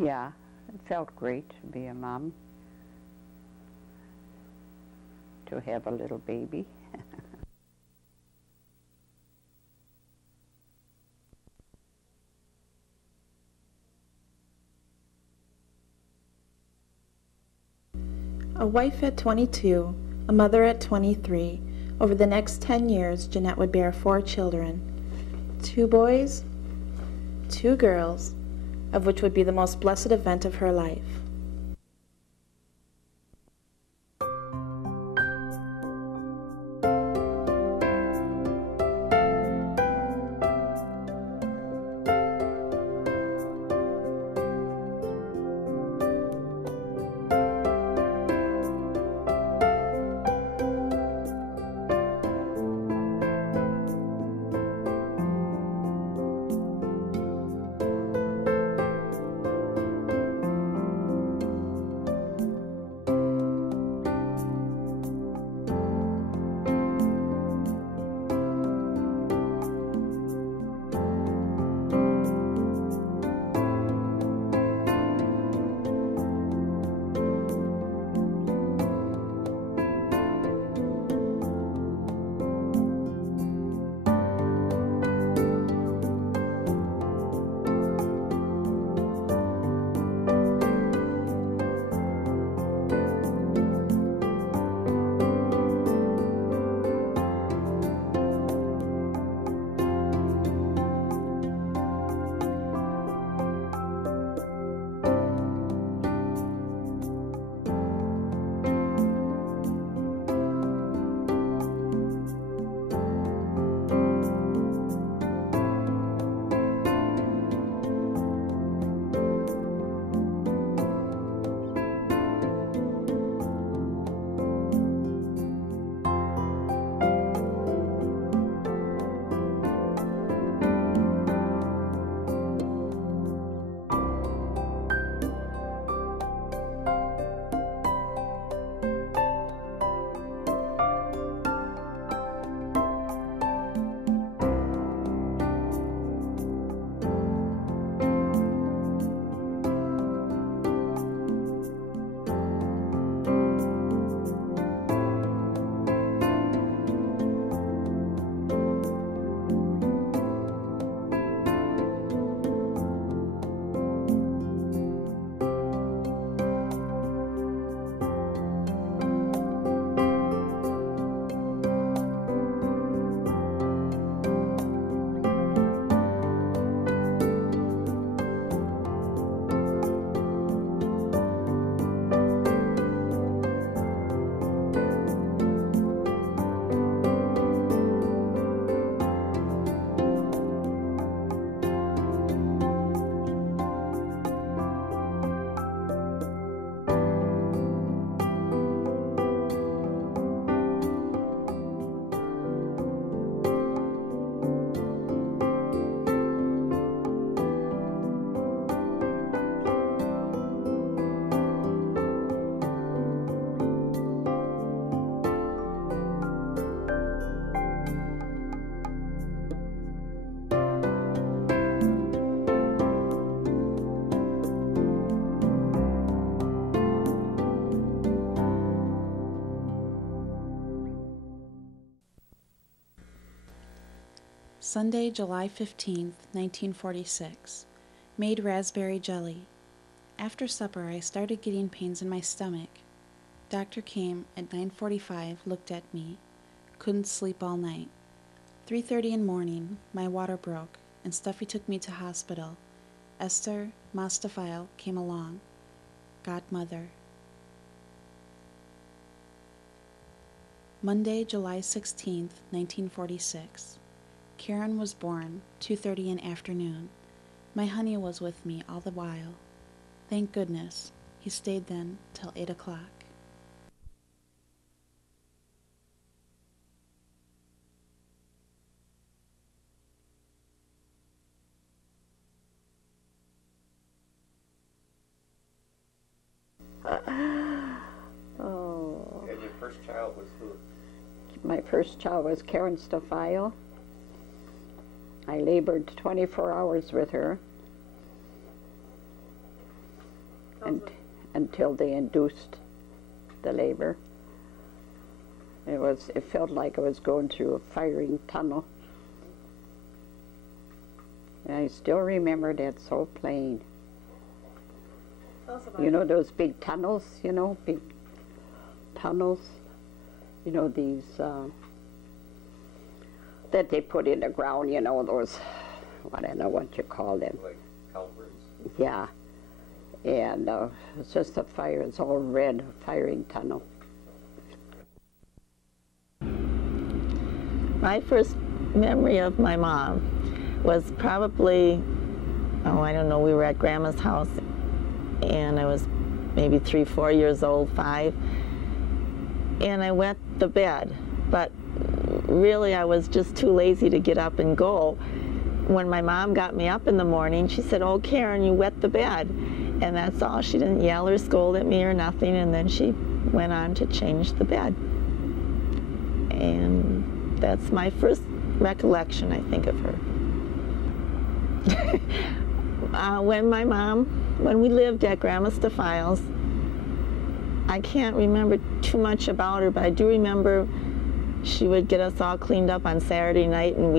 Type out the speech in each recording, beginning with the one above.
Yeah, it felt great to be a mom, to have a little baby. A wife at 22, a mother at 23, over the next 10 years, Jeanette would bear 4 children, 2 boys, 2 girls, of which would be the most blessed event of her life. Sunday, July 15th, 1946. Made raspberry jelly. After supper, I started getting pains in my stomach. Doctor came at 9:45, looked at me. Couldn't sleep all night. 3:30 in morning, my water broke, and Stuffy took me to hospital. Esther Staffeil came along. Godmother. Monday, July 16th, 1946. Karen was born, 2:30 in afternoon. My honey was with me all the while. Thank goodness. He stayed then till 8 o'clock. Oh. And your first child was who? My first child was Jeanette Staffeil. I labored 24 hours with her. until they induced the labor. It felt like I was going through a firing tunnel. And I still remember that so plain. Tell us about You know those big tunnels, big tunnels, these that they put in the ground, those, I don't know what you call them. Like culverts. Yeah. And it's just a fire, it's all red, firing tunnel. My first memory of my mom was probably, I don't know, we were at Grandma's house, and I was maybe 3, 4 years old, 5, and I wet the bed, but really I was just too lazy to get up and go. When my mom got me up in the morning, she said, "Oh, Karen, you wet the bed." And that's all. She didn't yell or scold at me or nothing, and then she went on to change the bed. And that's my first recollection, I think, of her. When we lived at Grandma Staffeil's, I can't remember too much about her, but I do remember she would get us all cleaned up on Saturday night, and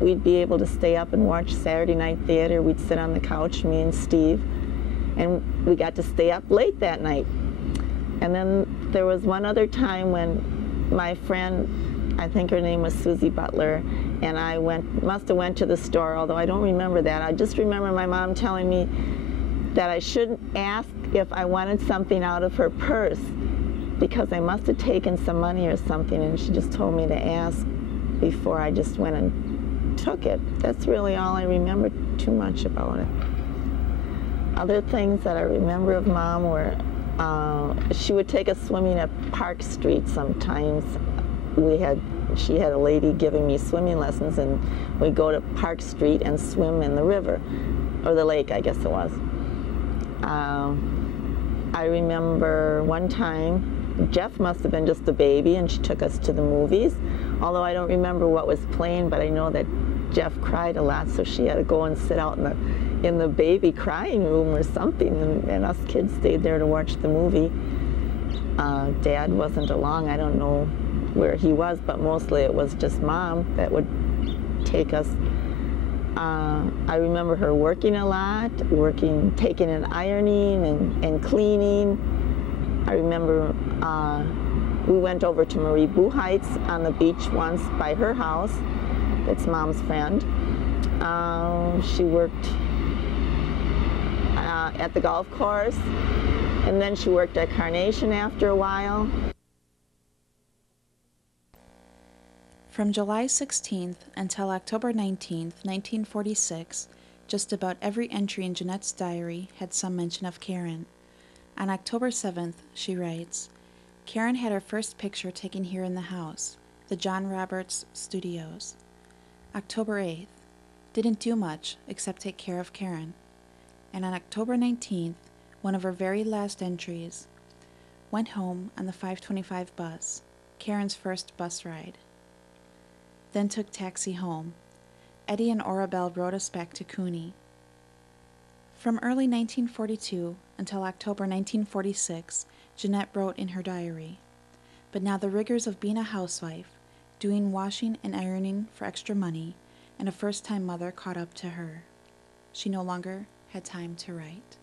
we'd be able to stay up and watch Saturday night theater. We'd sit on the couch, me and Steve, and we got to stay up late that night. And then there was one other time when my friend, I think her name was Susie Butler, and I must have went to the store, although I don't remember that. I just remember my mom telling me that I shouldn't ask if I wanted something out of her purse, because I must have taken some money or something, and she just told me to ask before I just went and took it. That's really all I remember too much about it. Other things that I remember of Mom were, she would take us swimming at Park Street sometimes. She had a lady giving me swimming lessons, and we'd go to Park Street and swim in the river, or the lake, I guess it was. I remember one time, Jeff must have been just a baby, and she took us to the movies, although I don't remember what was playing, but I know that Jeff cried a lot, so she had to go and sit out in the baby crying room or something, and us kids stayed there to watch the movie. Dad wasn't along. I don't know where he was, but mostly it was just Mom that would take us. I remember her working a lot, taking in ironing and cleaning. I remember we went over to Marie Buchheit's on the beach once by her house. That's Mom's friend. She worked at the golf course, and then she worked at Carnation after a while. From July 16th until October 19th, 1946, just about every entry in Jeanette's diary had some mention of Karen. On October 7th, she writes, "Karen had her first picture taken here in the house, the John Roberts Studios. October 8th, didn't do much except take care of Karen." And on October 19th, one of her very last entries, "Went home on the 525 bus, Karen's first bus ride. Then took taxi home. Eddie and Orabelle rode us back to Cooney." From early 1942 until October 1946, Jeanette wrote in her diary, "But now the rigors of being a housewife, doing washing and ironing for extra money, and a first-time mother caught up to her. She no longer had time to write."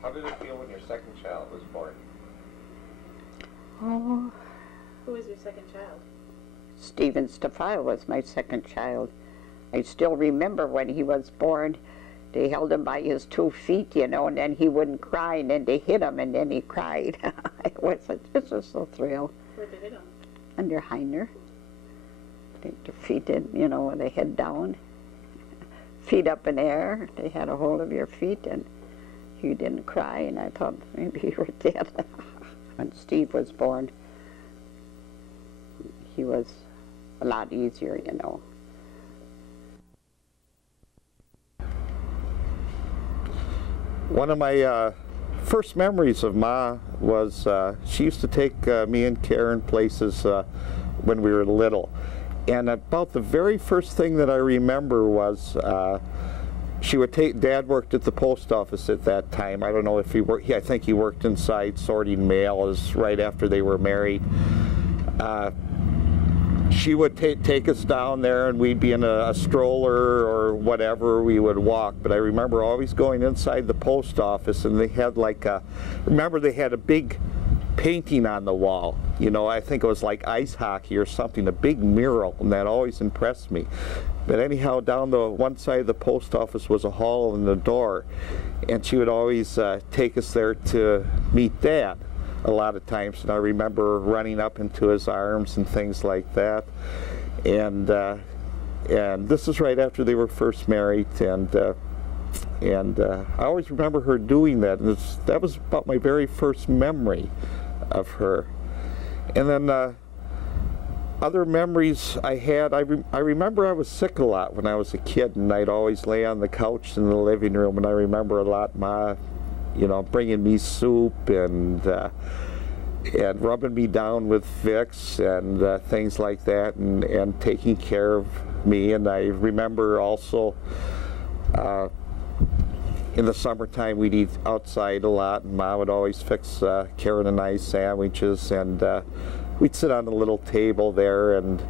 How did it feel when your second child was born? Oh, Who was your second child? Stephen Staffeil was my second child. I still remember when he was born, they held him by his 2 feet, and then he wouldn't cry, and then they hit him, and then he cried. It was just a thrill. Where'd they hit him? Under Heiner. They their feet in, with the head down, feet up in the air. They had a hold of your feet, and you didn't cry, and I thought maybe you were dead. When Steve was born, he was a lot easier, One of my first memories of Ma was she used to take me and Karen places when we were little. And about the very first thing that I remember was she would take, Dad worked at the post office at that time. I don't know if he worked, I think he worked inside sorting mail. It was right after they were married. She would take us down there and we'd be in a stroller or whatever, we would walk. But I remember always going inside the post office, and they had like a, remember they had a big painting on the wall. You know, I think it was like ice hockey or something, a big mural, and that always impressed me. But anyhow, down the one side of the post office was a hall and the door, and she would always take us there to meet Dad a lot of times. And I remember running up into his arms and things like that. And this is right after they were first married, and I always remember her doing that. And that was about my very first memory of her. And then other memories I had, I remember I was sick a lot when I was a kid, and I'd always lay on the couch in the living room, and I remember a lot Ma, you know, bringing me soup and rubbing me down with Vicks and things like that, and taking care of me. And I remember also in the summertime we'd eat outside a lot, and Ma would always fix Karen and I sandwiches, and we'd sit on a little table there and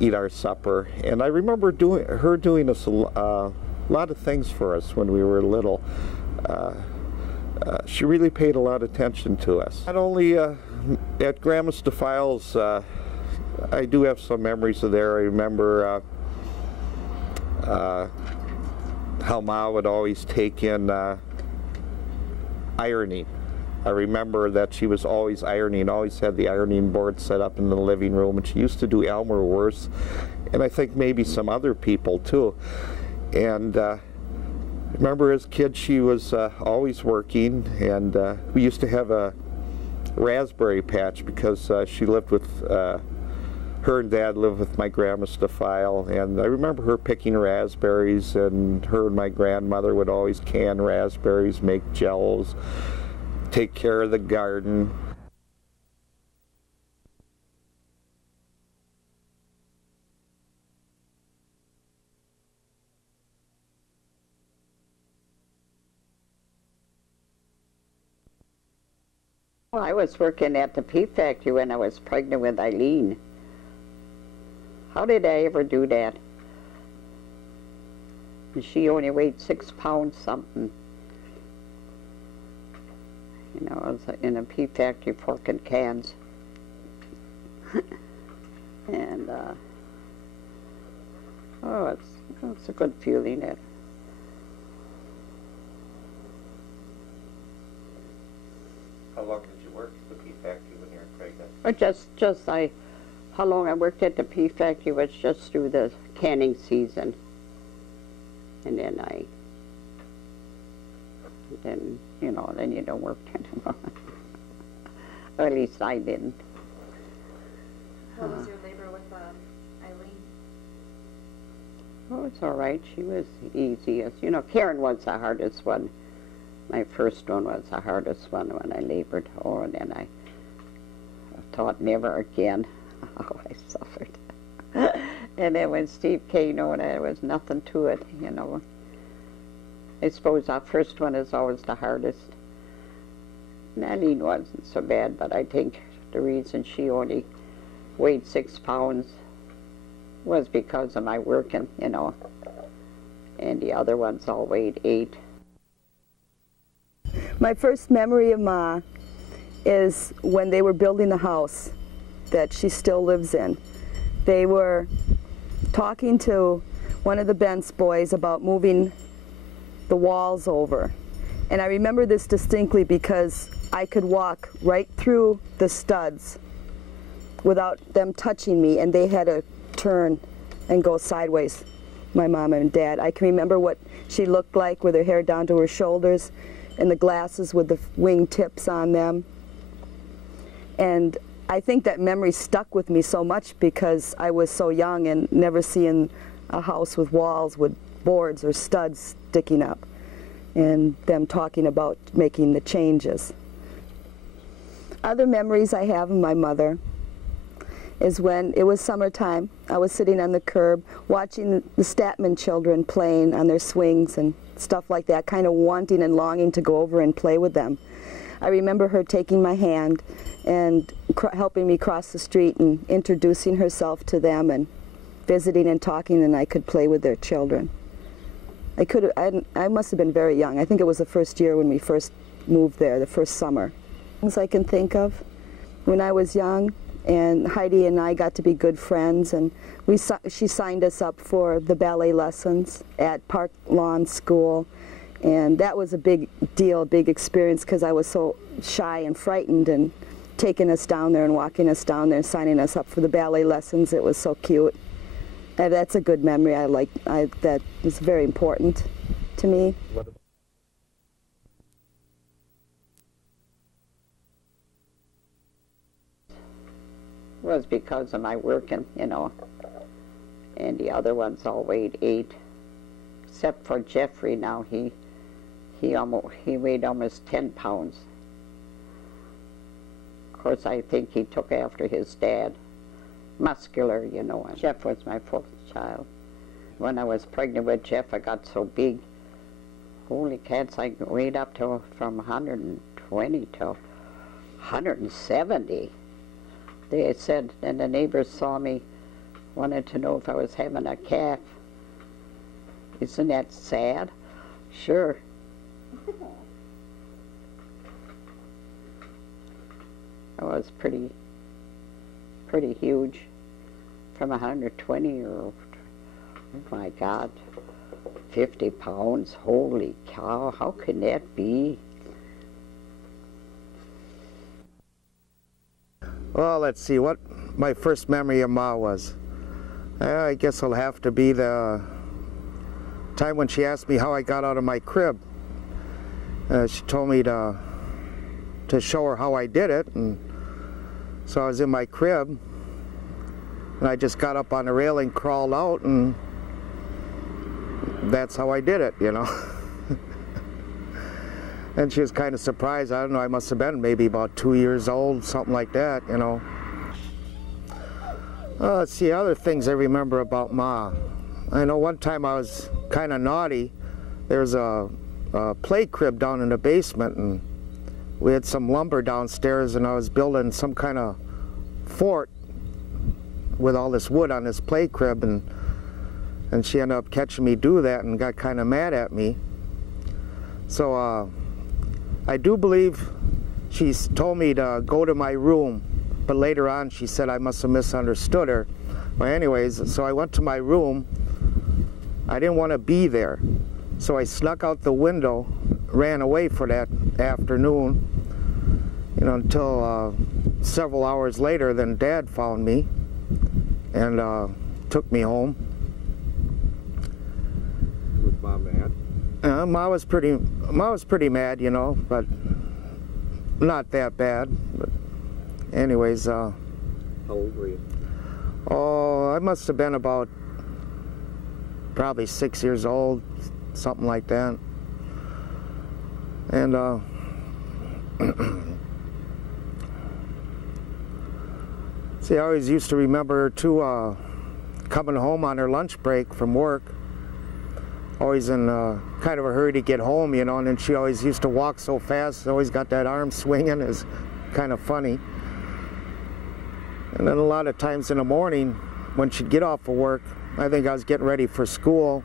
eat our supper. And I remember her doing us a lot of things for us when we were little. She really paid a lot of attention to us. Not only at Grandma Staffeil's, I do have some memories of there. I remember how Ma would always take in ironing. I remember that she was always ironing, always had the ironing board set up in the living room, and she used to do Elmer Worth, and I think maybe some other people too. And remember as kids she was always working, and we used to have a raspberry patch because she lived with, her and Dad lived with my Grandma Staffeil, and I remember her picking raspberries, and her and my grandmother would always can raspberries, make jellos, take care of the garden. Well, I was working at the pea factory when I was pregnant with Eileen. How did I ever do that? And she only weighed 6 pounds something. You know, I was in a pea factory forking cans. And, oh, it's a good feeling. How long did you work at the pea factory when you were pregnant? How long I worked at the pea factory was just through the canning season. And then you know, then you don't work anymore. Or at least I didn't. How was your labor with Eileen? Oh, it's all right. She was easiest. You know, Karen was the hardest one. My first one was the hardest one when I labored. Oh, and then I thought never again. Oh, I suffered. And then when Steve came, you know, there was nothing to it, you know. I suppose our first one is always the hardest. Eileen wasn't so bad, but I think the reason she only weighed 6 pounds was because of my working, you know. And the other ones all weighed 8. My first memory of Ma is when they were building the house that she still lives in. They were talking to one of the Bent's boys about moving the walls over. And I remember this distinctly because I could walk right through the studs without them touching me, and they had to turn and go sideways, my mom and Dad. I can remember what she looked like with her hair down to her shoulders and the glasses with the wing tips on them. And I think that memory stuck with me so much because I was so young and never seeing a house with walls with boards or studs sticking up, and them talking about making the changes. Other memories I have of my mother is when it was summertime. I was sitting on the curb watching the Statman children playing on their swings and stuff like that, kind of wanting and longing to go over and play with them. I remember her taking my hand and helping me cross the street and introducing herself to them and visiting and talking, and I could play with their children. I must have been very young. I think it was the first year when we first moved there, the first summer. Things I can think of when I was young, and Heidi and I got to be good friends, and she signed us up for the ballet lessons at Park Lawn School, and that was a big deal, a big experience, because I was so shy and frightened, and taking us down there and walking us down there and signing us up for the ballet lessons. It was so cute. And that's a good memory. That was very important to me. Was because of my working, you know, and the other ones all weighed 8, except for Jeffrey. Now he weighed almost 10 pounds. Of course, I think he took after his dad, muscular, you know. And Jeff was my 4th child. When I was pregnant with Jeff, I got so big. Holy cats! I weighed up to from 120 to 170. They said, and the neighbors saw me, wanted to know if I was having a calf. Isn't that sad? Sure. I was pretty huge, from 120 or, oh my God, 50 pounds. Holy cow, how can that be? Well, let's see what my first memory of Ma was. I guess it'll have to be the time when she asked me how I got out of my crib. She told me to show her how I did it, and so I was in my crib, and I just got up on the railing, crawled out, and that's how I did it, you know. And she was kind of surprised. I don't know, I must have been maybe about 2 years old, something like that, you know. Let's see, other things I remember about Ma. I know one time I was kind of naughty. There's a play crib down in the basement, and we had some lumber downstairs, and I was building some kind of fort with all this wood on this play crib, and she ended up catching me do that and got kind of mad at me. So I do believe she told me to go to my room, but later on she said I must have misunderstood her. Well, anyways, so I went to my room. I didn't want to be there, so I snuck out the window, ran away for that afternoon, you know, until several hours later, then Dad found me and took me home. Was Mom mad? Ma was pretty mad, you know, but not that bad. But anyways, how old were you? Oh, I must have been about probably 6 years old, something like that. And see, I always used to remember her too, coming home on her lunch break from work, always in kind of a hurry to get home, you know, and then she always used to walk so fast, always got that arm swinging. It's kind of funny. And then a lot of times in the morning, when she'd get off of work, I think I was getting ready for school,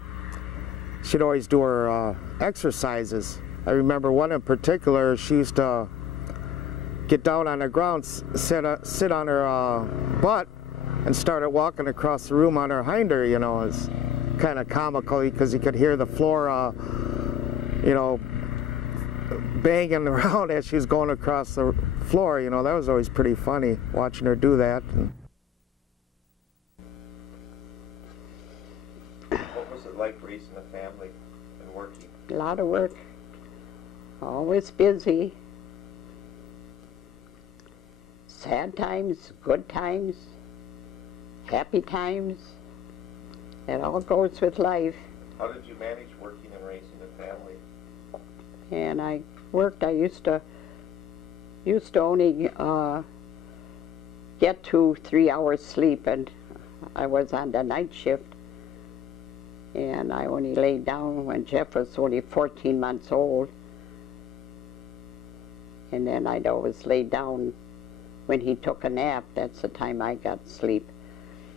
she'd always do her exercises. I remember one in particular, she used to get down on the ground, sit on her butt, and started walking across the room on her hinder, you know. It's kind of comical because you could hear the floor, you know, banging around as she was going across the floor, you know. That was always pretty funny, watching her do that. What was it like raising a family and working? A lot of work, always busy. Sad times, good times, happy times. It all goes with life. How did you manage working and raising a family? And I worked, I used to only get 2-3 hours sleep, and I was on the night shift, and I only laid down when Jeff was only 14 months old, and then I'd always lay down when he took a nap. That's the time I got sleep.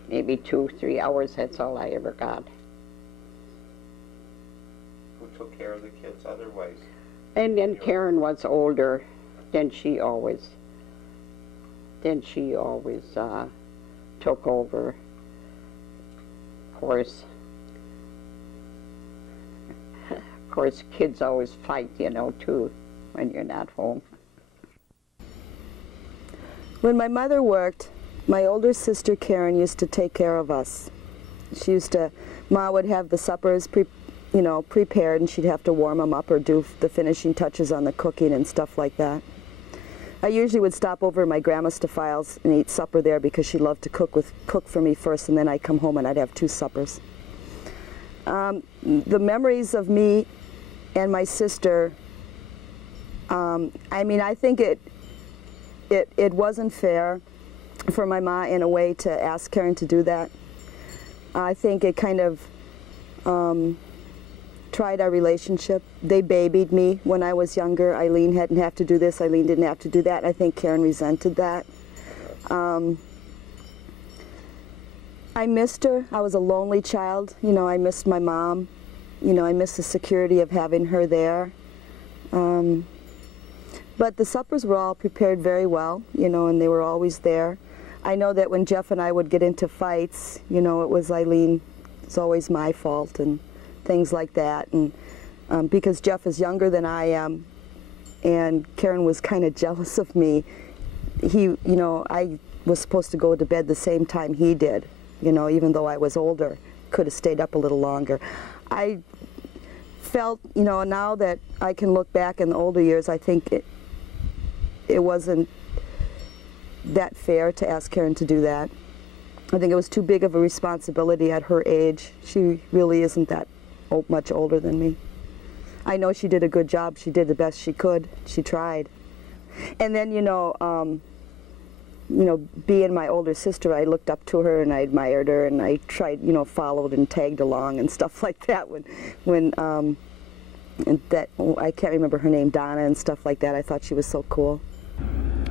Maybe 2-3 hours, that's all I ever got. Who took care of the kids otherwise? And then Karen was older, then she always took over. Of course, kids always fight, you know, too, when you're not home. When my mother worked, my older sister Karen used to take care of us. She used to, Ma would have the suppers prepared, and she'd have to warm them up or do the finishing touches on the cooking and stuff like that. I usually would stop over at my grandma Staffeil's and eat supper there because she loved to cook for me first, and then I'd come home and I'd have 2 suppers. The memories of me and my sister, I mean, I think it wasn't fair for my ma in a way to ask Karen to do that. I think it kind of tried our relationship. They babied me when I was younger. Eileen hadn't have to do this, Eileen didn't have to do that. I think Karen resented that. I missed her. I was a lonely child. You know, I missed my mom. You know, I missed the security of having her there. But the suppers were all prepared very well, you know, and they were always there. I know that when Jeff and I would get into fights, you know, it was Eileen, it's always my fault and things like that. And because Jeff is younger than I am, and Karen was kind of jealous of me, you know, I was supposed to go to bed the same time he did, you know, even though I was older, could have stayed up a little longer. I felt, you know, now that I can look back in the older years, I think it wasn't that fair to ask Karen to do that. I think it was too big of a responsibility at her age. She really isn't that much older than me. I know she did a good job. She did the best she could. She tried. And then, you know, being my older sister, I looked up to her and I admired her, and I tried, you know, followed and tagged along and stuff like that. When I can't remember her name, Donna and stuff like that. I thought she was so cool.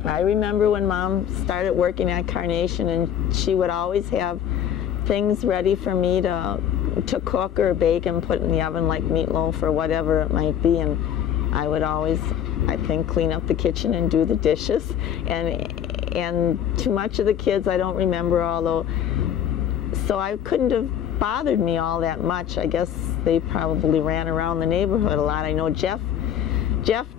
I remember when Mom started working at Carnation, and she would always have things ready for me to cook or bake and put in the oven, like meatloaf or whatever it might be, and I would always, I think, clean up the kitchen and do the dishes. And too much of the kids I don't remember, although, so I couldn't have bothered me all that much. I guess they probably ran around the neighborhood a lot. I know Jeff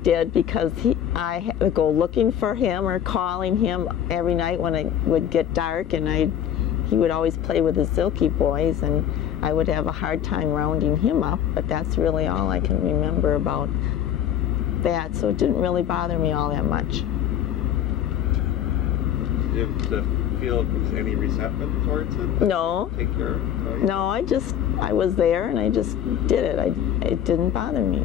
did, because I had to go looking for him or calling him every night when it would get dark, and he would always play with the Silky boys, and I would have a hard time rounding him up, but that's really all I can remember about that, so it didn't really bother me all that much. Did you feel any resentment towards it? No. Take care of it? No, I was there and I just did it. It didn't bother me.